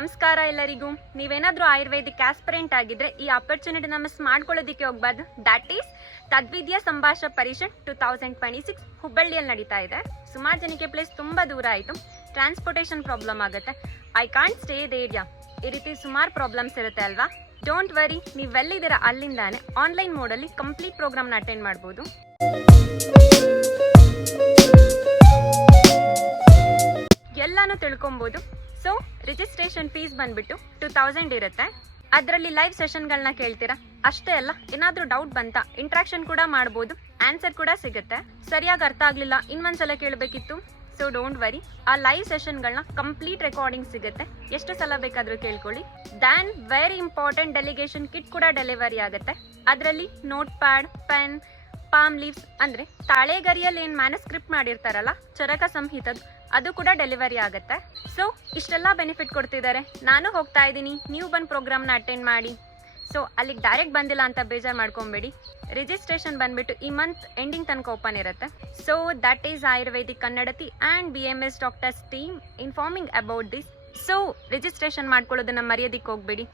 ನಮಸ್ಕಾರ ಎಲ್ಲರಿಗೂ. ನೀವೇನಾದರೂ ಆಯುರ್ವೇದಿಕ್ ಆಸ್ಪಿರೆಂಟ್ ಆಗಿದ್ರೆ ಈ ಆಪರ್ಚುನಿಟಿನ ಮಿಸ್ ಮಾಡ್ಕೊಳ್ಳೋದಕ್ಕೆ ಹೋಗ್ಬಾರ್ದು. ದ್ಯಾಟ್ ಈಸ್ ತದ್ವಿದ್ಯಾ ಸಂಭಾಷ ಪರಿಷತ್ 2026 ಹುಬ್ಬಳ್ಳಿಯಲ್ಲಿ ನಡೀತಾ ಇದೆ. ಸುಮಾರು ಜನಕ್ಕೆ ಪ್ಲೇಸ್ ತುಂಬ ದೂರ ಆಯಿತು, ಟ್ರಾನ್ಸ್ಪೋರ್ಟೇಷನ್ ಪ್ರಾಬ್ಲಮ್ ಆಗುತ್ತೆ, I can't stay the area, ಈ ರೀತಿ ಸುಮಾರು ಪ್ರಾಬ್ಲಮ್ಸ್ ಇರುತ್ತೆ ಅಲ್ವಾ. ಡೋಂಟ್ ವರಿ, ನೀವೆಲ್ಲಿದ್ದೀರಾ ಅಲ್ಲಿಂದಾನೆ ಆನ್ಲೈನ್ ಮೋಡಲ್ಲಿ ಕಂಪ್ಲೀಟ್ ಪ್ರೋಗ್ರಾಮ್ನ ಅಟೆಂಡ್ ಮಾಡ್ಬೋದು. ಎಲ್ಲಾನು ತಿಳ್ಕೊಬೋದು. ಸೊ ರಿಜಿಸ್ಟ್ರೇಷನ್ ಫೀಸ್ ಬಂದ್ಬಿಟ್ಟು 2000 ಇರುತ್ತೆ. ಅದರಲ್ಲಿ ಲೈವ್ ಸೆಷನ್ಗಳನ್ನ ಕೇಳ್ತೀರಾ ಅಷ್ಟೇ ಅಲ್ಲ, ಏನಾದರೂ ಡೌಟ್ ಬಂತಾ ಇಂಟ್ರಾಕ್ಷನ್ ಕೂಡ ಮಾಡ್ಬೋದು, ಆನ್ಸರ್ ಕೂಡ ಸಿಗುತ್ತೆ. ಸರಿಯಾಗಿ ಅರ್ಥ ಆಗಲಿಲ್ಲ ಇನ್ನೊಂದ್ಸಲ ಕೇಳಬೇಕಿತ್ತು, ಸೊ ಡೋಂಟ್ ವರಿ, ಆ ಲೈವ್ ಸೆಷನ್ಗಳನ್ನ ಕಂಪ್ಲೀಟ್ ರೆಕಾರ್ಡಿಂಗ್ ಸಿಗುತ್ತೆ, ಎಷ್ಟು ಸಲ ಬೇಕಾದರೂ ಕೇಳ್ಕೊಳ್ಳಿ. Then very important delegation kit ಕೂಡ ಡೆಲಿವರಿ ಆಗುತ್ತೆ. ಅದರಲ್ಲಿ notepad, pen, palm leaves ಅಂದರೆ ತಾಳೆಗರಿಯಲ್ಲಿ ಏನು ಮ್ಯಾನುಸ್ಕ್ರಿಪ್ಟ್ ಮಾಡಿರ್ತಾರಲ್ಲ ಚರಕ ಸಂಹಿತದ್ದು, ಅದು ಕೂಡ ಡೆಲಿವರಿ ಆಗುತ್ತೆ. ಸೊ ಇಷ್ಟೆಲ್ಲ ಬೆನಿಫಿಟ್ ಕೊಡ್ತಿದ್ದಾರೆ. ನಾನು ಹೋಗ್ತಾ ಇದ್ದೀನಿ, ನೀವು ಬಂದು ಪ್ರೋಗ್ರಾಮ್ನ ಅಟೆಂಡ್ ಮಾಡಿ. ಸೊ ಅಲ್ಲಿಗೆ ಡೈರೆಕ್ಟ್ ಬಂದಿಲ್ಲ ಅಂತ ಬೇಜಾರು ಮಾಡ್ಕೊಬೇಡಿ. ರಿಜಿಸ್ಟ್ರೇಷನ್ ಬಂದ್ಬಿಟ್ಟು ಈ ಮಂತ್ ಎಂಡಿಂಗ್ ತನಕ ಓಪನ್ ಇರುತ್ತೆ. So that is Ayurvedic Kannadathi and BMS doctors team informing about this. So registration ಮಾಡ್ಕೊಳ್ಳೋದನ್ನ ಮರೆಯೋದಕ್ಕೆ ಹೋಗ್ಬೇಡಿ.